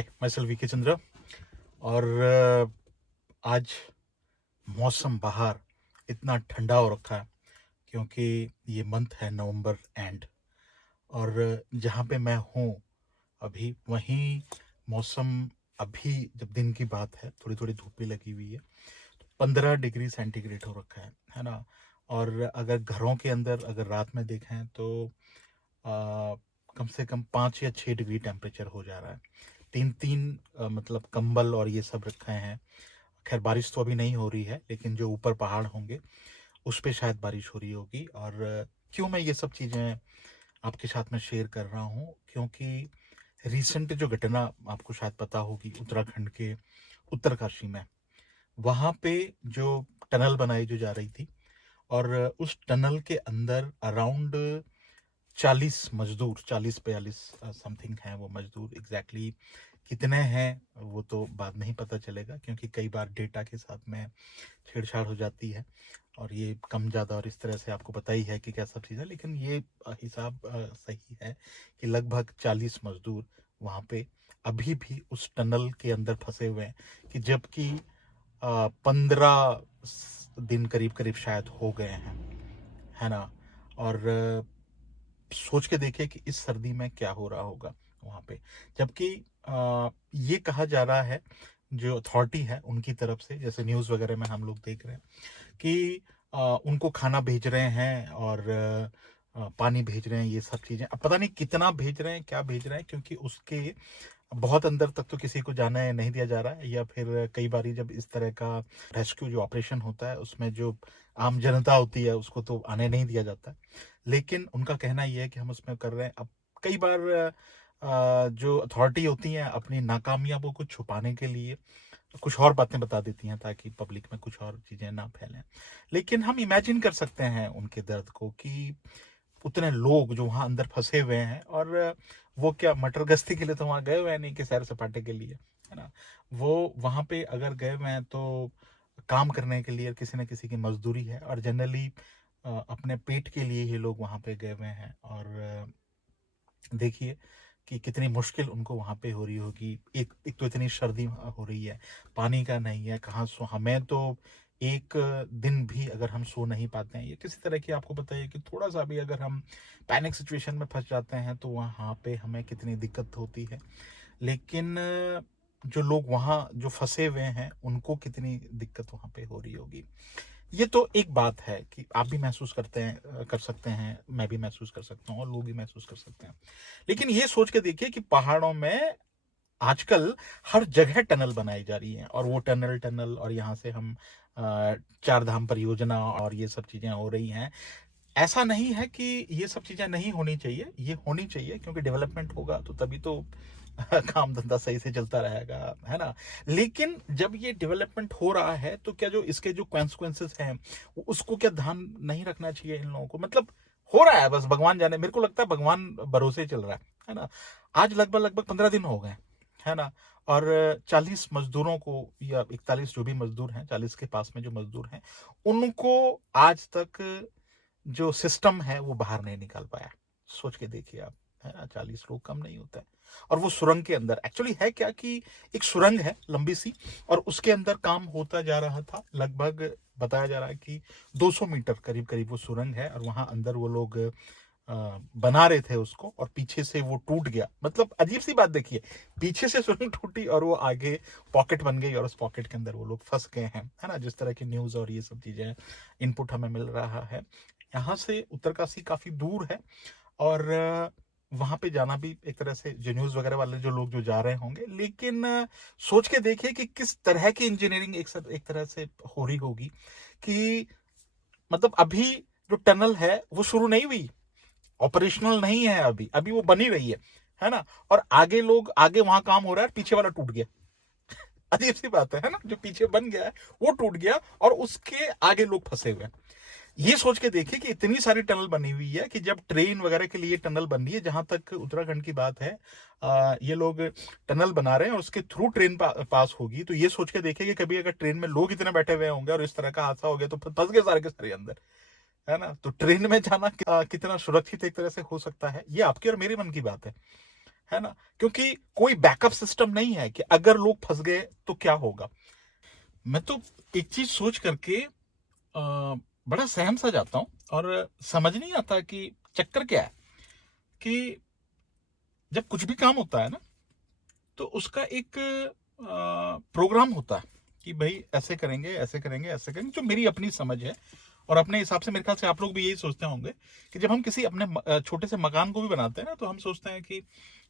हाय, मैं सेल्वी के चंद्र। और आज मौसम बाहर इतना ठंडा हो रखा है क्योंकि ये मंथ है नवंबर एंड। और जहाँ पे मैं हूँ अभी वहीं मौसम, अभी जब दिन की बात है थोड़ी थोड़ी धूप भी लगी हुई है, तो 15 डिग्री सेंटीग्रेड हो रखा है ना। और अगर घरों के अंदर अगर रात में देखें तो आ, कम से कम 5 या 6 डिग्री टेम्परेचर हो जा रहा है। तीन तीन मतलब कंबल और ये सब रखे हैं। खैर बारिश तो अभी नहीं हो रही है, लेकिन जो ऊपर पहाड़ होंगे उस पे शायद बारिश हो रही होगी। और क्यों मैं ये सब चीज़ें आपके साथ में शेयर कर रहा हूँ, क्योंकि रिसेंट जो घटना आपको शायद पता होगी उत्तराखंड के उत्तरकाशी में, वहाँ पे जो टनल बनाई जो जा रही थी, और उस टनल के अंदर अराउंड 40 मजदूर, 40-42 समथिंग हैं वो मजदूर। एग्जैक्टली कितने हैं वो तो बाद में ही पता चलेगा, क्योंकि कई बार डेटा के साथ में छेड़छाड़ हो जाती है और ये कम ज़्यादा और इस तरह से आपको पता ही है कि क्या सब चीज़ है। लेकिन ये हिसाब सही है कि लगभग 40 मजदूर वहाँ पे अभी भी उस टनल के अंदर फंसे हुए हैं, कि जबकि 15 दिन करीब करीब शायद हो गए हैं, है ना। और सोच के देखिए कि इस सर्दी में क्या हो रहा होगा वहाँ पे। जबकि ये कहा जा रहा है, जो अथॉरिटी है उनकी तरफ से, जैसे न्यूज़ वगैरह में हम लोग देख रहे हैं कि उनको खाना भेज रहे हैं और पानी भेज रहे हैं, ये सब चीज़ें। अब पता नहीं कितना भेज रहे हैं, क्या भेज रहे हैं, क्योंकि उसके बहुत अंदर तक तो किसी को जाने नहीं दिया जा रहा है। या फिर कई बारी जब इस तरह का रेस्क्यू जो ऑपरेशन होता है उसमें जो आम जनता होती है उसको तो आने नहीं दिया जाता है। लेकिन उनका कहना ये है कि हम उसमें कर रहे हैं। अब कई बार जो अथॉरिटी होती हैं अपनी नाकामयाबों को छुपाने के लिए कुछ और बातें बता देती हैं ताकि पब्लिक में कुछ और चीज़ें ना फैलें। लेकिन हम इमेजिन कर सकते हैं उनके दर्द को, कि उतने लोग जो वहां अंदर फंसे हुए हैं, और वो क्या मटर गश्ती के लिए तो वहां गए हुए हैं, नहीं कि सैर सपाटे के लिए, है ना। वो वहां पे अगर गए हुए हैं तो काम करने के लिए किसी न किसी की मजदूरी है, और जनरली अपने पेट के लिए ही लोग वहां पे गए हुए हैं। और देखिए कि कितनी मुश्किल उनको वहां पे हो रही होगी। एक एक तो इतनी सर्दी हो रही है, पानी का नहीं है, कहाँ सो। हमें तो एक दिन भी अगर हम सो नहीं पाते हैं, ये किसी तरह की, आपको बताइए कि थोड़ा सा भी अगर हम पैनिक सिचुएशन में फंस जाते हैं तो वहाँ पे हमें कितनी दिक्कत होती है। लेकिन जो लोग वहाँ जो फंसे हुए हैं उनको कितनी दिक्कत वहाँ पे हो रही होगी। ये तो एक बात है कि आप भी महसूस करते हैं, कर सकते हैं, मैं भी महसूस कर सकता हूँ और लोग भी महसूस कर सकते हैं। लेकिन ये सोच के देखिए कि पहाड़ों में आजकल हर जगह टनल बनाई जा रही है, और वो टनल टनल और यहाँ से हम चार धाम परियोजना और ये सब चीजें हो रही हैं। ऐसा नहीं है कि ये सब चीजें नहीं होनी चाहिए, ये होनी चाहिए, क्योंकि डेवलपमेंट होगा तो तभी तो काम धंधा सही से चलता रहेगा, है ना। लेकिन जब ये डेवलपमेंट हो रहा है तो क्या जो इसके जो कॉन्सिक्वेंसेस हैं उसको क्या ध्यान नहीं रखना चाहिए इन लोगों को। मतलब हो रहा है, बस भगवान जाने, मेरे को लगता है भगवान भरोसे चल रहा है ना। आज लगभग लगभग 15 दिन हो गए, है ना। और 40 मजदूरों को, या 41 जो भी मजदूर हैं, 40 के पास में जो मजदूर हैं, उनको आज तक जो सिस्टम है वो बाहर नहीं निकाल पाया। सोच के देखिए आप, है ना, 40 लोग कम नहीं होता है। और वो सुरंग के अंदर एक्चुअली है क्या कि एक सुरंग है लंबी सी, और उसके अंदर काम होता जा रहा था। लगभग बताया जा रहा है कि 200 मीटर करीब करीब वो सुरंग है, और वहां अंदर वो लोग बना रहे थे उसको, और पीछे से वो टूट गया। मतलब अजीब सी बात देखिए, पीछे से सुरंग टूटी और वो आगे पॉकेट बन गई, और उस पॉकेट के अंदर वो लोग फंस गए हैं, है ना। जिस तरह की न्यूज़ और ये सब चीज़ें इनपुट हमें मिल रहा है। यहाँ से उत्तरकाशी काफ़ी दूर है, और वहाँ पे जाना भी एक तरह से जो न्यूज़ वगैरह वाले जो लोग जो जा रहे होंगे। लेकिन सोच के देखिए कि किस तरह की इंजीनियरिंग एक तरह से हो रही होगी, कि मतलब अभी जो टनल है वो शुरू नहीं हुई, ऑपरेशनल नहीं है, अभी अभी वो बनी रही है ना। और आगे लोग, आगे वहां काम हो रहा है, पीछे वाला टूट गया। अजीब सी बात है ना, जो पीछे बन गया है वो टूट गया, और उसके आगे लोग फंसे हुए हैं। ये सोच के देखिए कि इतनी सारी टनल बनी हुई है, कि जब ट्रेन वगैरह के लिए टनल बन रही है, जहां तक उत्तराखंड की बात है, ये लोग टनल बना रहे हैं और उसके थ्रू ट्रेन पास होगी। तो ये सोच के देखिए कि कभी अगर ट्रेन में लोग इतने बैठे हुए होंगे और इस तरह का हादसा हो गया तो फंस गए सारे के सारे अंदर, है ना। तो ट्रेन में जाना कितना सुरक्षित एक तरह से हो सकता है, ये आपकी और मेरे मन की बात है ना? क्योंकि कोई बैकअप सिस्टम नहीं है कि अगर लोग फंस गए तो क्या होगा। मैं तो एक चीज सोच करके बड़ा सहम सा जाता हूँ और समझ नहीं आता कि चक्कर क्या है कि जब कुछ भी काम होता है ना, तो उसका एक प्रोग्राम होता है कि भाई ऐसे करेंगे, ऐसे करेंगे, ऐसे करेंगे, जो मेरी अपनी समझ है। और अपने हिसाब से मेरे ख्याल से आप लोग भी यही सोचते होंगे कि जब हम किसी अपने छोटे से मकान को भी बनाते हैं ना, तो हम सोचते हैं कि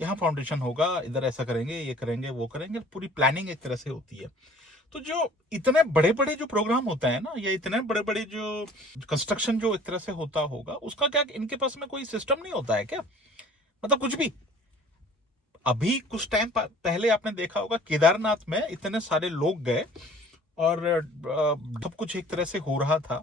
यहाँ फाउंडेशन होगा, इधर ऐसा करेंगे, ये करेंगे, वो करेंगे, पूरी प्लानिंग एक तरह से होती है। तो जो इतने बड़े बड़े जो प्रोग्राम होते हैं ना, या इतने बड़े बड़े जो कंस्ट्रक्शन जो एक तरह से होता होगा, उसका क्या इनके पास में कोई सिस्टम नहीं होता है क्या? मतलब कुछ भी। अभी कुछ टाइम पहले आपने देखा होगा केदारनाथ में इतने सारे लोग गए और सब कुछ एक तरह से हो रहा था।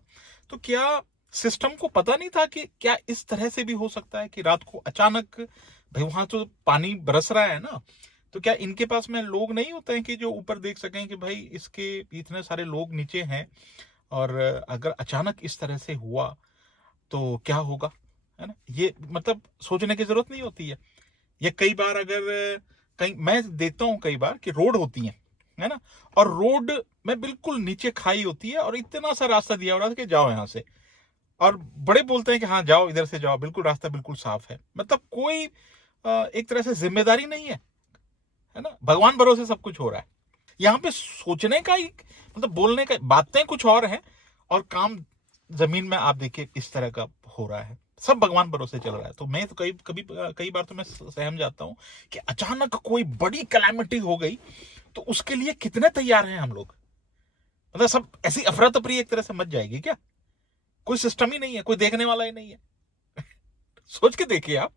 तो क्या सिस्टम को पता नहीं था कि क्या इस तरह से भी हो सकता है कि रात को अचानक, भाई वहां तो पानी बरस रहा है ना, तो क्या इनके पास में लोग नहीं होते हैं कि जो ऊपर देख सकें कि भाई इसके इतने सारे लोग नीचे हैं, और अगर अचानक इस तरह से हुआ तो क्या होगा, है ना? ये मतलब सोचने की जरूरत नहीं होती है। या कई बार अगर कहीं मैं देखता हूं कई बार कि रोड होती है ना, और रोड में बिल्कुल नीचे खाई होती है और इतना सा रास्ता दिया हुआ है कि जाओ यहां से, और बड़े बोलते हैं कि हाँ जाओ, इधर से जाओ, बिल्कुल रास्ता बिल्कुल साफ है। मतलब कोई एक तरह से जिम्मेदारी नहीं है ना, भगवान भरोसे सब कुछ हो रहा है। यहाँ पे सोचने का ही, मतलब बोलने का, बातें कुछ और हैं और काम जमीन में आप देखिए इस तरह का हो रहा है। सब भगवान भरोसे चल रहा है। तो मैं तो कई बार तो मैं सहम जाता हूं कि अचानक कोई बड़ी कैलामिटी हो गई तो उसके लिए कितने तैयार हैं हम लोग। मतलब सब ऐसी अफरा तफरी एक तरह से मच जाएगी क्या? कोई सिस्टम ही नहीं है, कोई देखने वाला ही नहीं है। सोच के देखिए आप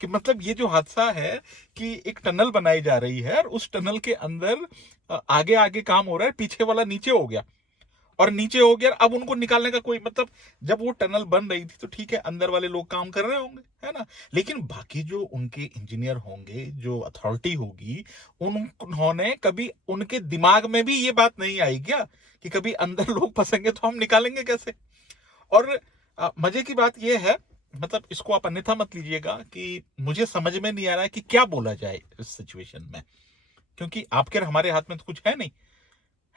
कि मतलब ये जो हादसा है कि एक टनल बनाई जा रही है और उस टनल के अंदर आगे आगे काम हो रहा है, पीछे वाला नीचे हो गया, और नीचे हो गया, अब उनको निकालने का कोई मतलब, जब वो टनल बन रही थी तो ठीक है अंदर वाले लोग काम कर रहे होंगे, है ना, लेकिन बाकी जो उनके इंजीनियर होंगे, जो अथॉरिटी होगी, उन्होंने कभी, उनके दिमाग में भी ये बात नहीं आई क्या कि कभी अंदर लोग फंसेंगे तो हम निकालेंगे कैसे? और मजे की बात यह है, मतलब इसको आप अन्यथा मत लीजिएगा, कि मुझे समझ में नहीं आ रहा है कि क्या बोला जाए इस सिचुएशन में, क्योंकि आपके और हमारे हाथ में तो कुछ है नहीं,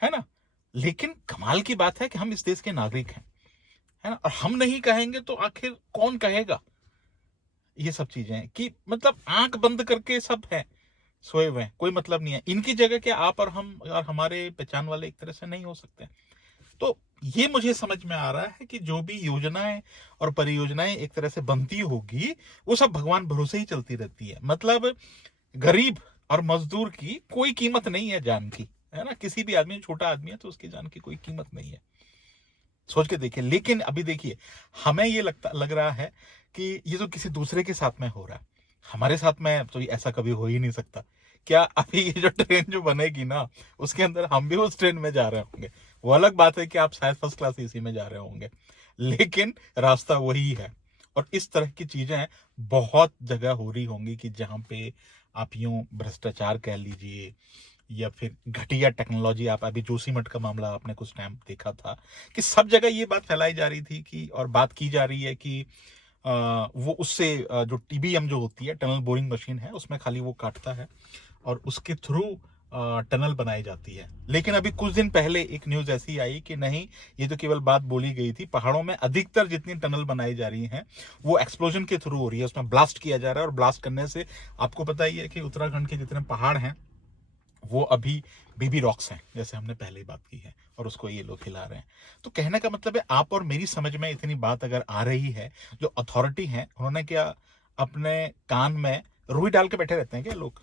है ना। लेकिन कमाल की बात है कि हम इस देश के नागरिक हैं, है ना, और हम नहीं कहेंगे तो आखिर कौन कहेगा? ये सब चीजें कि मतलब आंख बंद करके सब है, सोए हुए हैं, कोई मतलब नहीं है। इनकी जगह क्या आप और हम और हमारे पहचान वाले एक तरह से नहीं हो सकते? तो ये मुझे समझ में आ रहा है कि जो भी योजनाएं और परियोजनाएं एक तरह से बनती होगी, वो सब भगवान भरोसे ही चलती रहती है। मतलब गरीब और मजदूर की कोई कीमत नहीं है जान की, है ना। किसी भी आदमी, छोटा आदमी है तो उसकी जान की कोई कीमत नहीं है। सोच के देखिए। लेकिन अभी देखिए, हमें ये लग रहा है कि ये तो किसी दूसरे के साथ में हो रहा है, हमारे साथ में तो ऐसा कभी हो ही नहीं सकता। क्या अभी ये जो ट्रेन जो बनेगी ना, उसके अंदर हम भी उस ट्रेन में जा रहे होंगे? वो अलग बात है कि आप शायद फर्स्ट क्लास एसी में जा रहे होंगे, लेकिन रास्ता वही है। और इस तरह की चीजें बहुत जगह हो रही होंगी कि जहां पे आप यूं भ्रष्टाचार कह लीजिए, या फिर घटिया टेक्नोलॉजी। आप अभी जोशीमठ का मामला आपने कुछ टाइम देखा था कि सब जगह ये बात फैलाई जा रही थी कि, और बात की जा रही है कि वो उससे जो टीबीएम जो होती है, टनल बोरिंग मशीन है, उसमें खाली वो काटता है और उसके थ्रू टनल बनाई जाती है। लेकिन अभी कुछ दिन पहले एक न्यूज ऐसी आई कि नहीं, ये तो केवल बात बोली गई थी। पहाड़ों में अधिकतर जितनी टनल बनाई जा रही हैं वो एक्सप्लोजन के थ्रू हो रही है, उसमें ब्लास्ट किया जा रहा है, और ब्लास्ट करने से आपको पता ही है कि उत्तराखंड के जितने पहाड़ हैं वो अभी बेबी रॉक्स हैं, जैसे हमने पहले ही बात की है, और उसको ये लोग हिला रहे हैं। तो कहने का मतलब है, आप और मेरी समझ में इतनी बात अगर आ रही है, जो अथॉरिटी है उन्होंने क्या अपने कान में रुई डाल के बैठे रहते हैं क्या लोग,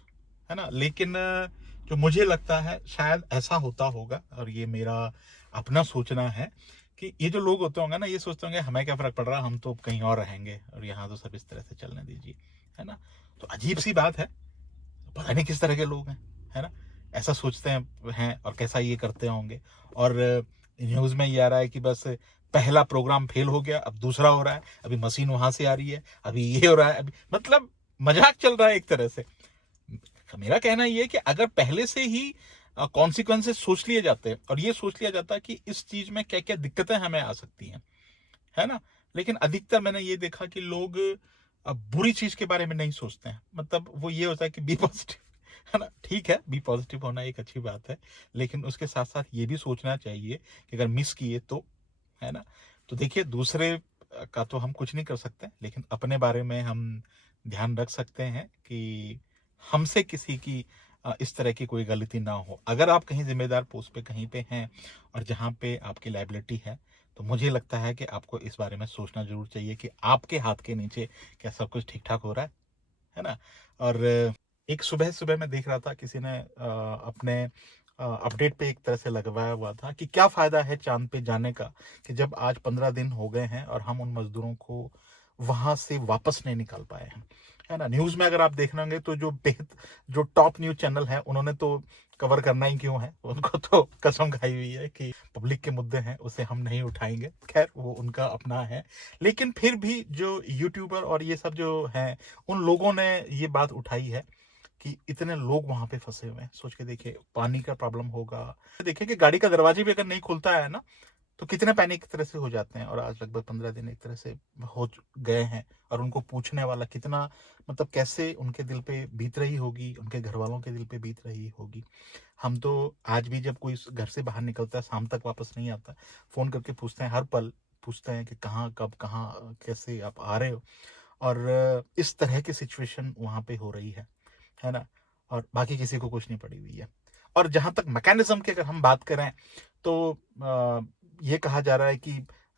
है ना? लेकिन जो मुझे लगता है शायद ऐसा होता होगा, और ये मेरा अपना सोचना है कि ये जो लोग होते होंगे ना, ये सोचते होंगे हमें क्या फर्क पड़ रहा, हम तो कहीं और रहेंगे और यहाँ तो सब इस तरह से चलने दीजिए, है ना। तो अजीब सी बात है, पता नहीं किस तरह के लोग हैं, है ना, ऐसा सोचते हैं और कैसा ये करते होंगे। और न्यूज में ये आ रहा है कि बस पहला प्रोग्राम फेल हो गया, अब दूसरा हो रहा है, अभी मशीन वहां से आ रही है, अभी ये हो रहा है, अभी मतलब मजाक चल रहा है एक तरह से। मेरा कहना ये है कि अगर पहले से ही कॉन्सिक्वेंसेस सोच लिए जाते और ये सोच लिया जाता कि इस चीज में क्या क्या दिक्कतें हमें आ सकती हैं, है ना। लेकिन अधिकतर मैंने ये देखा कि लोग बुरी चीज के बारे में नहीं सोचते हैं। मतलब वो ये होता है कि बी पॉजिटिव, है ना, ठीक है, बी पॉजिटिव होना एक अच्छी बात है, लेकिन उसके साथ साथ ये भी सोचना चाहिए कि अगर मिस किए तो, है ना। तो देखिए, दूसरे का तो हम कुछ नहीं कर सकते, लेकिन अपने बारे में हम ध्यान रख सकते हैं कि हमसे किसी की इस तरह की कोई गलती ना हो। अगर आप कहीं जिम्मेदार पोस्ट पे कहीं पे हैं और जहाँ पे आपकी लायबिलिटी है, तो मुझे लगता है कि आपको इस बारे में सोचना जरूर चाहिए कि आपके हाथ के नीचे क्या सब कुछ ठीक ठाक हो रहा है ना। और एक सुबह सुबह मैं देख रहा था, किसी ने अपने अपडेट पे एक तरह से लगवाया हुआ था कि क्या फायदा है चांद पे जाने का, कि जब आज 15 दिन हो गए हैं और हम उन मजदूरों को वहां से वापस नहीं निकाल पाए हैं, है ना। न्यूज में अगर आप देख रहे होंगे तो जो टॉप न्यूज चैनल है, उन्होंने तो कवर करना ही क्यों है, उनको तो कसम खाई हुई है कि पब्लिक के मुद्दे हैं उसे हम नहीं उठाएंगे। खैर, वो उनका अपना है, लेकिन फिर भी जो यूट्यूबर और ये सब जो हैं, उन लोगों ने ये बात उठाई है कि इतने लोग वहां पे फंसे हुए हैं। सोच के देखिए, पानी का प्रॉब्लम होगा। देखिए कि गाड़ी का दरवाजा भी अगर नहीं खुलता है ना, तो कितने पैनिक तरह से हो जाते हैं। और आज लगभग 15 दिन एक तरह से गए हैं, और उनको पूछने वाला कितना, मतलब कैसे उनके दिल पे बीत रही होगी, उनके घर वालों के दिल पे बीत रही होगी। हम तो आज भी जब कोई घर से बाहर निकलता है, शाम तक वापस नहीं आता, फोन करके पूछते हैं, हर पल पूछते हैं कि कहाँ, कब, कहाँ, कैसे आप आ रहे हो। और इस तरह की सिचुएशन वहां पे हो रही है ना। और बाकी किसी को कुछ नहीं पड़ी हुई है। और जहां तक मैकेनिज्म की अगर हम बात करें, तो ये कहा जा रहा है कि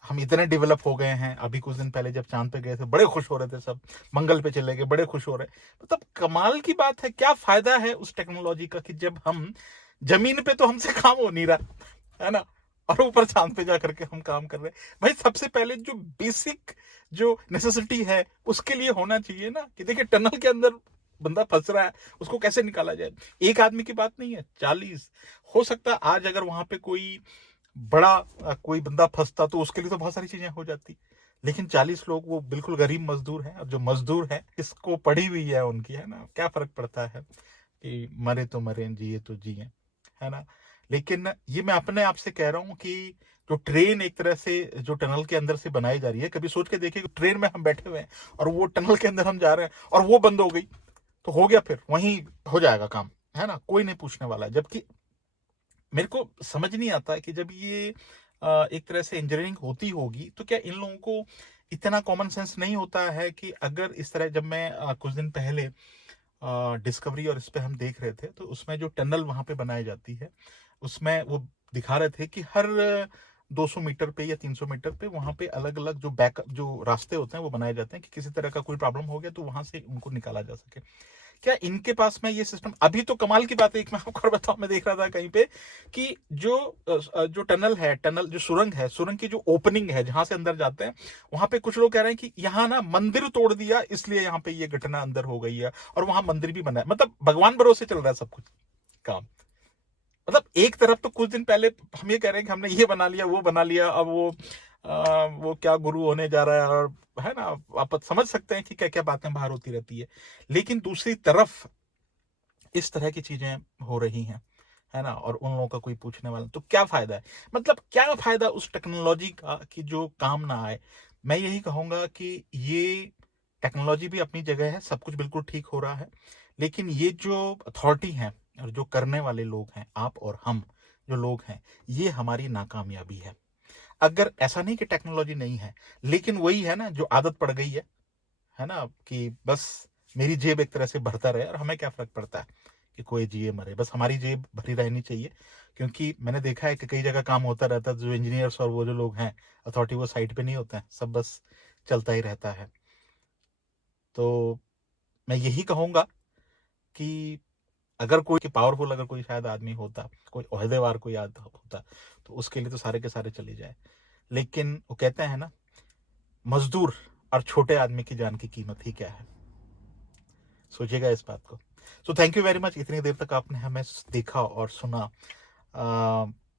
हम इतने डेवलप हो गए हैं। अभी कुछ दिन पहले जब चांद पे गए थे, बड़े खुश हो रहे थे सब, मंगल पे चले गए, बड़े खुश हो रहे। मतलब कमाल की बात है, क्या फायदा है उस टेक्नोलॉजी का कि जब हम जमीन पे तो हमसे काम हो नहीं रहा, है ना, और ऊपर चांद पे जाकर के हम काम कर रहे हैं। भाई, सबसे पहले जो बेसिक जो नेसेसिटी है उसके लिए होना चाहिए ना, कि देखिए टनल के अंदर बंदा फंस रहा है, उसको कैसे निकाला जाए। एक आदमी की बात नहीं है, 40 हो सकता है। आज अगर वहां पे कोई बड़ा कोई बंदा फंसता तो उसके लिए तो बहुत सारी चीजें हो जाती, लेकिन 40 लोग, वो बिल्कुल गरीब मजदूर हैं। और जो मजदूर है, किसको पड़ी हुई है उनकी, है ना, क्या फर्क पड़ता है कि मरे तो मरे, जिए तो जिए, है ना। लेकिन ये मैं अपने आप से कह रहा हूं कि जो ट्रेन एक तरह से जो टनल के अंदर से बनाई जा रही है, कभी सोच के देखिए, ट्रेन में हम बैठे हुए हैं और वो टनल के अंदर हम जा रहे हैं और वो बंद हो गई, तो हो गया, फिर वहीं हो जाएगा काम, है ना, कोई नहीं पूछने वाला है। जबकि मेरे को समझ नहीं आता कि जब ये एक तरह से इंजीनियरिंग होती होगी, तो क्या इन लोगों को इतना कॉमन सेंस नहीं होता है कि अगर इस तरह, जब मैं कुछ दिन पहले डिस्कवरी और इस पे हम देख रहे थे, तो उसमें जो टनल वहां पे बनाई जाती है, उसमें वो दिखा रहे थे कि हर 200 मीटर पे या 300 मीटर पे वहां पे अलग अलग जो बैकअप जो रास्ते होते हैं वो बनाए जाते हैं, कि किसी तरह का कोई प्रॉब्लम हो गया तो वहां से उनको निकाला जा सके। क्या इनके पास में ये सिस्टम? अभी तो कमाल की बात है, एक मैं आपको और बताऊं, मैं देख रहा था कहीं पे कि जो टनल है, टनल जो सुरंग है, सुरंग की जो ओपनिंग है जहां से अंदर जाते हैं, वहां पे कुछ लोग कह रहे हैं कि यहाँ ना मंदिर तोड़ दिया, इसलिए यहाँ पे ये घटना अंदर हो गई है, और वहां मंदिर भी बना है। मतलब भगवान भरोसे चल रहा है सब कुछ काम। मतलब एक तरफ तो कुछ दिन पहले हम ये कह रहे हैं कि हमने ये बना लिया, वो बना लिया, अब वो क्या गुरु होने जा रहा है, और है ना, आप समझ सकते हैं कि क्या क्या बातें बाहर होती रहती है। लेकिन दूसरी तरफ इस तरह की चीजें हो रही हैं, है ना, और उन लोगों का कोई पूछने वाला, तो क्या फायदा है? मतलब क्या फायदा उस टेक्नोलॉजी का कि जो काम ना आए? मैं यही कहूंगा कि ये टेक्नोलॉजी भी अपनी जगह है, सब कुछ बिल्कुल ठीक हो रहा है, लेकिन ये जो अथॉरिटी है और जो करने वाले लोग हैं, आप और हम जो लोग हैं, ये हमारी नाकामयाबी है। अगर ऐसा नहीं कि टेक्नोलॉजी नहीं है, लेकिन वही है ना, जो आदत पड़ गई है ना, कि बस मेरी जेब एक तरह से भरता रहे और हमें क्या फर्क पड़ता है कि कोई जिए मरे, बस हमारी जेब भरी रहनी चाहिए। क्योंकि मैंने देखा है कि कई जगह काम होता रहता है, जो इंजीनियर्स और वो जो लोग हैं अथॉरिटी, वो साइड पे नहीं होते हैं, सब बस चलता ही रहता है। तो मैं यही कहूंगा कि अगर कोई पावरफुल, अगर कोई शायद आदमी होता, कोई ओहदेवार कोई होता, तो उसके लिए तो सारे के सारे चले जाए। लेकिन वो कहते हैं ना, मजदूर और छोटे आदमी की जान की कीमत ही क्या है। सोचिएगा इस बात को। So thank you very much, इतनी देर तक आपने हमें देखा और सुना।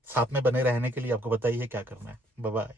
साथ में बने रहने के लिए आपको बताइए क्या करना है। Bye bye.